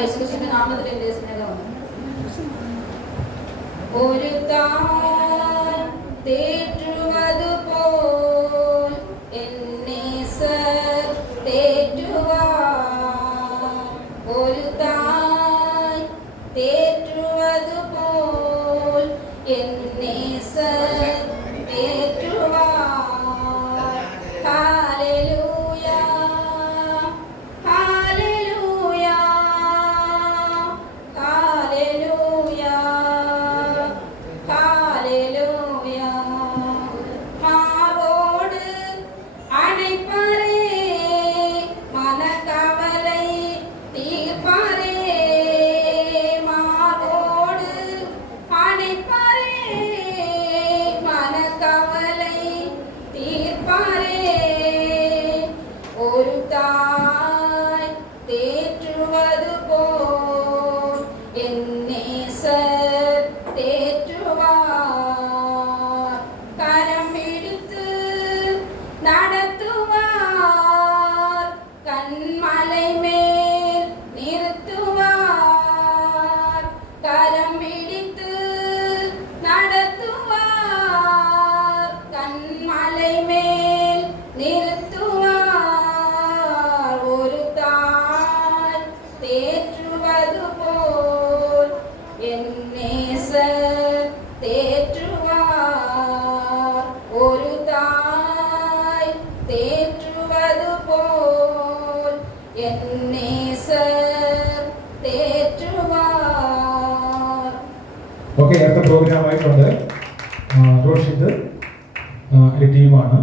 യേശുക്രിസ്തുവിന്റെ നാമത്തിൽ എൻ്റെ സ്നേഹം. ഒരു താൻ തേറ്റുവതുപോൽ എന്നെ സർ തേറ്റുവാൻ, ഒരു താൻ തേറ്റുവതുപോൽ എന്നെ സർ തേറ്റുവാൻ. ஒரு தாய் தேற்றுவதுபோல் என்னை சர் தேற்றுவார். கரம் பிடித்து நடத்துவார், கண்மலை மேல் நிறுத்துவார். கரம் பிடித்து நடத்துவார், கண்மலை மேல் நிறுத்துவார். தேற்றுவதுபோல் என்னை சர் தேற்றுவார். ஒரு தாய் தேற்றுவதுபோல் என்னை சர் தேற்றுவார். ഓക്കെ, അടുത്ത പ്രോഗ്രാം ആയിട്ടുണ്ട്. റോഷിത് ടീമാണ്.